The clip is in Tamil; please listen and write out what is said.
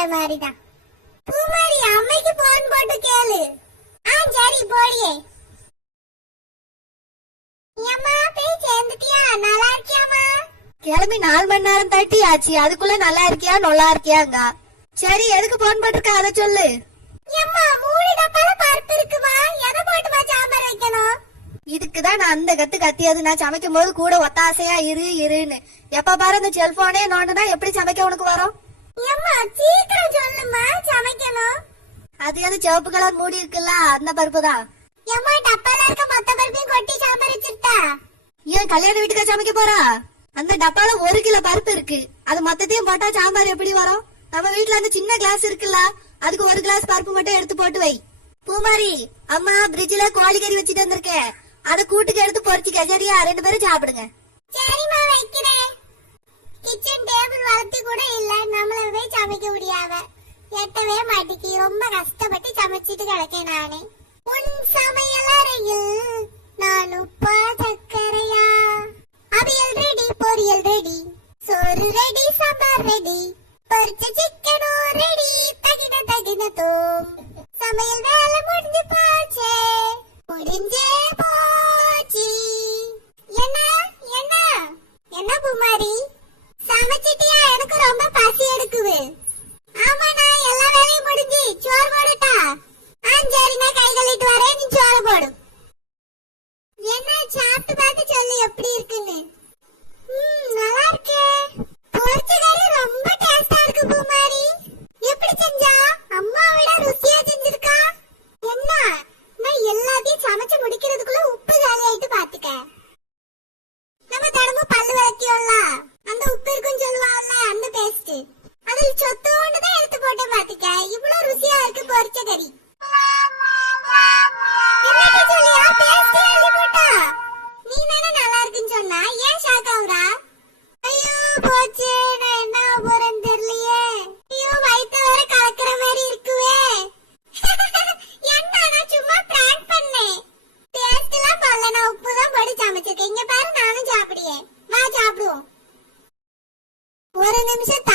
முட்டை மாதிரிதான். பூமாரி அம்மைக்கு போன் போட்டு கேளு. சரி போடியே. அம்மா போய் சேர்ந்துட்டியா? நல்லா இருக்கியாமா? கிளம்பி 4 மணி நேரம் தட்டி ஆச்சு, அதுக்குள்ள நல்லா இருக்கியா நல்லா இருக்கியாங்க. சரி எதுக்கு போன் போட்டிருக்க அதை சொல்லு. அம்மா 3 டப்பால பருப்பு இருக்குமா, எதை போட்டுமா சாம்பார் வைக்கணும்? இதுக்குதான் நான் அந்த கத்து கத்தியது. நான் சமைக்கும் போது கூட ஒத்தாசையா இருன்னு எப்ப பாரு அந்த செல்போனே நோண்டுனா எப்படி சமைக்க உனக்கு வரும்? அம்மா சீக்கிரம் சொல்லுமா, சமைக்கணும். அது சிவப்பு கலர் மூடி இருக்குல்ல, அந்த பருப்பு தான். அம்மா டப்பால இருக்க மொத்த பருப்பையும் கொட்டி சாம்பார் வச்சிருட்டா? ஏன் கல்யாண வீட்டுக்கு சமைக்க போறா? அந்த டப்பால 1 கிலோ பருப்பு இருக்கு, அது மொத்தத்தையும் போட்டா சாம்பார் எப்படி வரும்? நம்ம வீட்டுல அந்த சின்ன கிளாஸ் இருக்குல்ல, அதுக்கு 1 கிளாஸ் பருப்பு மட்டும் எடுத்து போட்டு வை. பூமாரி அம்மா பிரிட்ஜ்ல கோழிக்கறி வச்சிட்டு வந்திருக்கேன், அத கூட்டுக்கு எடுத்து பொரிச்சிக்க. சரியா? 2 பேரும் சாப்பிடுங்க. சரிம்மா வைக்கிறேன். கிச்சன் டேபிள் வளர்த்தி கூட இல்ல, நம்மள போய் சமைக்க முடியாத எட்டவே மாட்டிக்கு. ரொம்ப கஷ்டப்பட்டு சமைச்சிட்டு கிடக்கேன் நானே. உன் சமையல் அறையில் நான் உப்பா சக்கரையா? அவியல் ரெடி, பொரியல் ரெடி, சோறு ரெடி, சாம்பார் ரெடி, பொரிச்ச சிக்கனும் ரெடி, தகின தோம். சமையல் வேலை முடிஞ்சு போச்சே, முடிஞ்சே போச்சு. என்ன என்ன என்ன பூமாரி சமைச்சிட்டியா? எனக்கு ரொம்ப பசி எடுக்குது. ஆமா நான் எல்லா வேலையும் முடிஞ்சு சோறு போடட்டா? சரி நான் கை கழுவிட்டு வரேன், நீ சோறு போடு. என்ன சாப்பிட்டு பார்த்து சொல்லு எப்படி இருக்குன்னு. நல்லா இருக்கே. பொரிச்ச கறி ரொம்ப டேஸ்டா இருக்கு பூமாரி. எப்படி செஞ்சா? அம்மா விட ருசியா செஞ்சிருக்கா. என்ன நான் எல்லாத்தையும் சமைச்சு முடிக்கிறதுக்குள்ள உப்பு காலி ஆயிட்டு பாத்துக்க. நம்ம தினமும் பல்லு விளக்கியோம்ல, அந்த உப்பு இருக்குன்னு சொல்லுவாங்கல்ல, அந்த பேஸ்ட் அதில் சொத்தோண்டு தான் எடுத்து போட்டேன் பாத்துக்க. இவ்வளவு ருசியா இருக்கு பொரிச்ச கறி. நீ தானே நல்லா இருக்குன்னு சொன்னா, ஏன் ஷாக் ஆகுறா? ஐயோ போச்சு, நான் என்ன போறேன்னு தெரியலையே. ஐயோ வயிற்று வேற கலக்கிற மாதிரி இருக்குவே. என்ன நான் சும்மா பிராங்க் பண்ணேன். டேஸ்ட் எல்லாம் பண்ணல, நான் உப்பு தான் போட்டு சமைச்சிருக்கேன். இங்க பாரு நானும் சாப்பிடுவேன், வா சாப்பிடுவோம். ஒரு நிமிஷம்